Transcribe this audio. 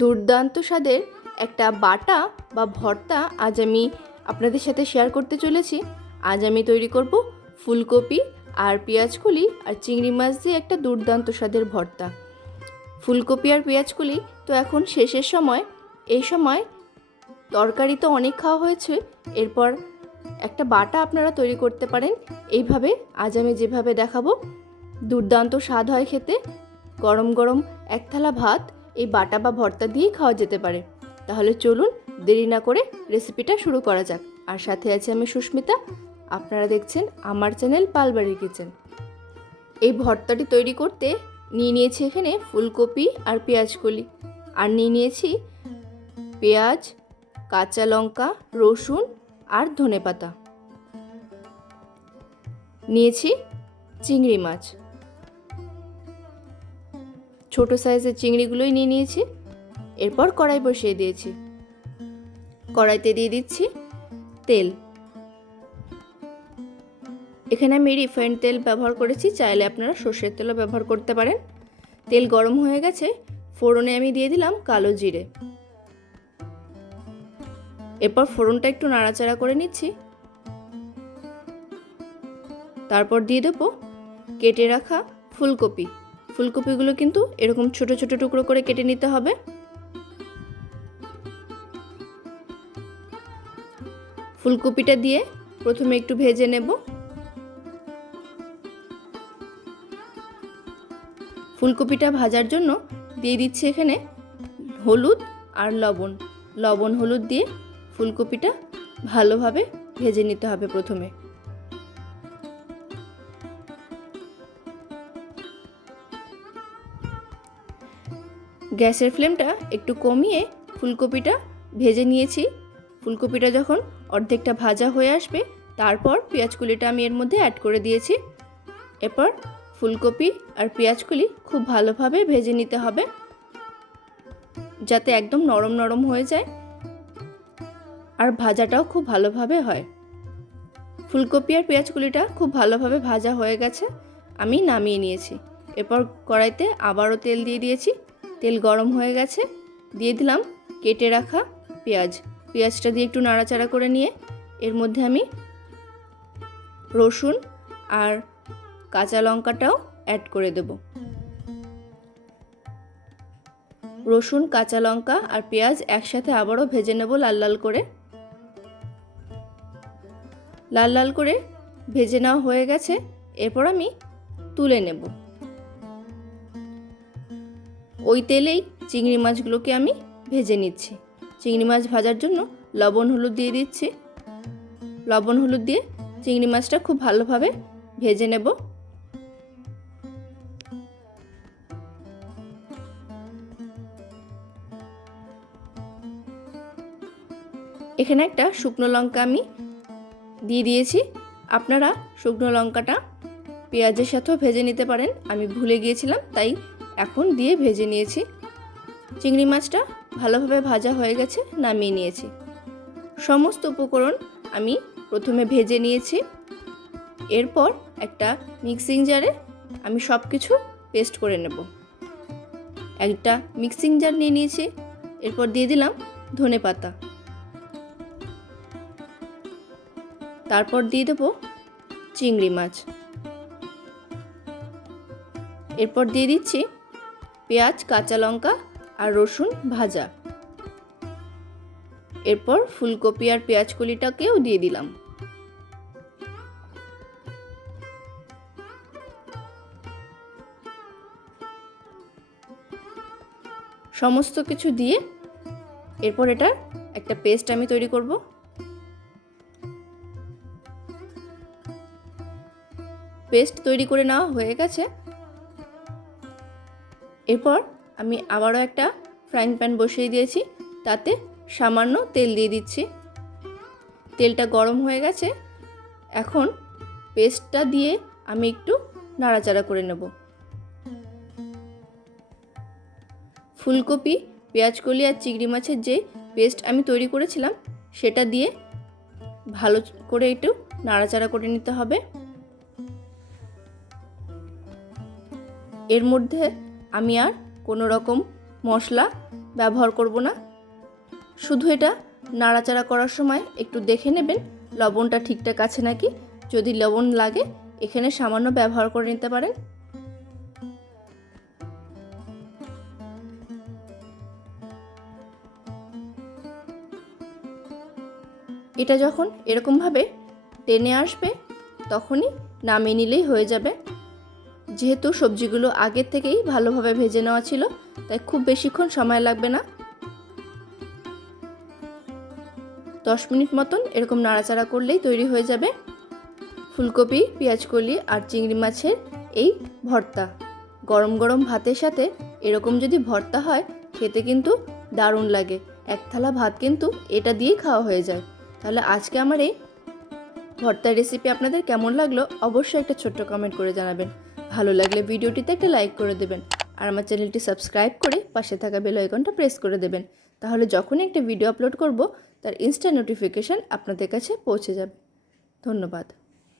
দুর্দান্ত স্বাদের একটা বাটা বা ভর্তা আজ আমি আপনাদের সাথে শেয়ার করতে চলেছি। আজ আমি তৈরি করব ফুলকপি আর পেঁয়াজকুলি আর চিংড়ি মাছ দিয়ে একটা দুর্দান্ত স্বাদের ভর্তা। ফুলকপি আর পেঁয়াজকুলি তো এখন শেষের সময়। এই সময় তরকারি তো অনেক খাওয়া হয়েছে। এরপর একটা বাটা আপনারা তৈরি করতে পারেন। এইভাবে আজ আমি যেভাবে দেখাবো, দুর্দান্ত স্বাদ হয় খেতে। গরম গরম এক থালা ভাত এই বাটা বা ভর্তা দিয়েই খাওয়া যেতে পারে। তাহলে চলুন দেরি না করে রেসিপিটা শুরু করা যাক। আর সাথে আছে আমি সুস্মিতা। আপনারা দেখছেন আমার চ্যানেল পালবাড়ি কিচেন। এই ভর্তাটি তৈরি করতে নিয়ে নিয়েছি এখানে ফুলকপি আর পেঁয়াজকলি। আর নিয়ে নিয়েছি পেঁয়াজ, কাঁচা লঙ্কা, রসুন আর ধনেপাতা। নিয়েছি চিংড়ি মাছ। ছোট সাইজের চিংড়িগুলোই নিয়ে নিয়েছি। এরপর কড়াই বসিয়ে দিয়েছি। কড়াইতে দিয়ে দিচ্ছি তেল। এখানে আমি রিফাইন্ড তেল ব্যবহার করেছি, চাইলে আপনারা সর্ষের তেলও ব্যবহার করতে পারেন। তেল গরম হয়ে গেছে, ফোড়নে আমি দিয়ে দিলাম কালো জিরে। এরপর ফোড়নটা একটু নাড়াচাড়া করে নিচ্ছি। তারপর দিয়ে দেবো কেটে রাখা ফুলকপি। ফুলকপিগুলো কিন্তু এরকম ছোট ছোট টুকরো করে কেটে নিতে হবে। ফুলকপিটা দিয়ে প্রথমে একটু ভেজে নেব। ফুলকপিটা ভাজার জন্য দিয়ে দিচ্ছি এখানে হলুদ আর লবণ। লবণ, হলুদ দিয়ে ফুলকপিটা ভালোভাবে ভেজে নিতে হবে প্রথমে। গ্যাসের ফ্লেমটা একটু কমিয়ে ফুলকপিটা ভেজে নিয়েছি। ফুলকপিটা যখন অর্ধেকটা ভাজা হয়ে আসবে, তারপর পেঁয়াজকুলিটা আমি এর মধ্যে অ্যাড করে দিয়েছি। এরপর ফুলকপি আর পেঁয়াজকুলি খুব ভালোভাবে ভেজে নিতে হবে। যাতে একদম নরম নরম হয়ে যায় আর ভাজাটাও খুব ভালোভাবে হয়। ফুলকপি আর পেঁয়াজকুলিটা খুব ভালোভাবে ভাজা হয়ে গেছে, আমি নামিয়ে নিয়েছি। এরপর কড়াইতে আবারও তেল দিয়ে দিয়েছি। তেল গরম হয়ে গেছে। দিয়ে দিলাম কেটে রাখা পেঁয়াজ। পেঁয়াজটা দিয়ে একটু নাড়াচাড়া করে নিয়ে এর মধ্যে আমি রসুন আর কাঁচা লঙ্কাটাও অ্যাড করে দেব। রসুন, কাঁচা লঙ্কা আর পেঁয়াজ একসাথে আবারও ভেজে নেব লাল লাল করে। লাল লাল করে ভেজে নেওয়া হয়ে গেছে। এরপর আমি তুলে নেব। ওই তেলেই চিংড়ি মাছগুলোকে আমি ভেজে নিচ্ছি। চিংড়ি মাছ ভাজার জন্য লবণ হলুদ দিয়ে দিচ্ছি। লবণ হলুদ দিয়ে চিংড়ি মাছটা খুব ভালোভাবে ভেজে নেব। এখানে একটা শুকনো লঙ্কা আমি দিয়ে দিয়েছি। আপনারা শুকনো লঙ্কাটা পেঁয়াজের সাথেও ভেজে নিতে পারেন। আমি ভুলে গিয়েছিলাম, তাই এখন দিয়ে ভেজে নিয়েছি। চিংড়ি মাছটা ভালোভাবে ভাজা হয়ে গেছে, নামিয়ে নিয়েছি। সমস্ত উপকরণ আমি প্রথমে ভেজে নিয়েছি। এরপর একটা মিক্সিং জারে আমি সব কিছু পেস্ট করে নেব। একটা মিক্সিং জার নিয়ে নিয়েছি, এরপর দিয়ে দিলাম ধনে পাতা। তারপর দিয়ে দেবো চিংড়ি মাছ। এরপর দিয়ে দিচ্ছি পেঁয়াজ, কাঁচা লঙ্কা আর রসুন ভাজা। এরপর ফুলকপি আর পেঁয়াজ কলিটাকেও দিয়ে দিলাম। সমস্ত কিছু দিয়ে এরপর এটার একটা পেস্ট আমি তৈরি করব। পেস্ট তৈরি করে নেওয়া হয়ে গেছে। এরপর আমি আবারও একটা ফ্রাইং প্যান বসিয়ে দিয়েছি, তাতে সামান্য তেল দিয়ে দিচ্ছি। তেলটা গরম হয়ে গেছে, এখন পেস্টটা দিয়ে আমি একটু নাড়াচাড়া করে নেব। ফুলকপি, পেঁয়াজকলি আর চিংড়ি মাছের যে পেস্ট আমি তৈরি করেছিলাম, সেটা দিয়ে ভালো করে একটু নাড়াচাড়া করে নিতে হবে। এর মধ্যে আমি আর কোনো রকম মশলা ব্যবহার করব না। শুধু এটা নাড়াচাড়া করার সময় একটু দেখে নেবেন, লবণটা ঠিকঠাক আছে নাকি? যদি লবণ লাগে, এখানে সামান্য ব্যবহার করে নিতে পারেন। এটা যখন এরকমভাবে টেনে আসবে, তখনই নামিয়ে নিলেই হয়ে যাবে। যেহেতু সবজিগুলো আগের থেকেই ভালোভাবে ভেজে নেওয়া ছিল, তাই খুব বেশিক্ষণ সময় লাগবে না। দশ মিনিট মতন এরকম নাড়াচাড়া করলেই তৈরি হয়ে যাবে। ফুলকপি, পেঁয়াজকলি আর চিংড়ি মাছের এই ভর্তা। গরম গরম ভাতের সাথে এরকম যদি ভর্তা হয়, খেতে কিন্তু দারুণ লাগে। এক থালা ভাত কিন্তু এটা দিয়েই খাওয়া হয়ে যায়। তাহলে আজকে আমার এই ভর্তার রেসিপি আপনাদের কেমন লাগল, অবশ্যই একটা ছোট্ট কমেন্ট করে জানাবেন। ভালো লাগলে ভিডিওটিতে একটা লাইক করে দেবেন আর আমার চ্যানেলটি সাবস্ক্রাইব করে পাশে থাকা বেল আইকনটা প্রেস করে দেবেন। তাহলে যখনই একটা ভিডিও আপলোড করব, তার ইনস্টা নোটিফিকেশান আপনাদের কাছে পৌঁছে যাবে। ধন্যবাদ।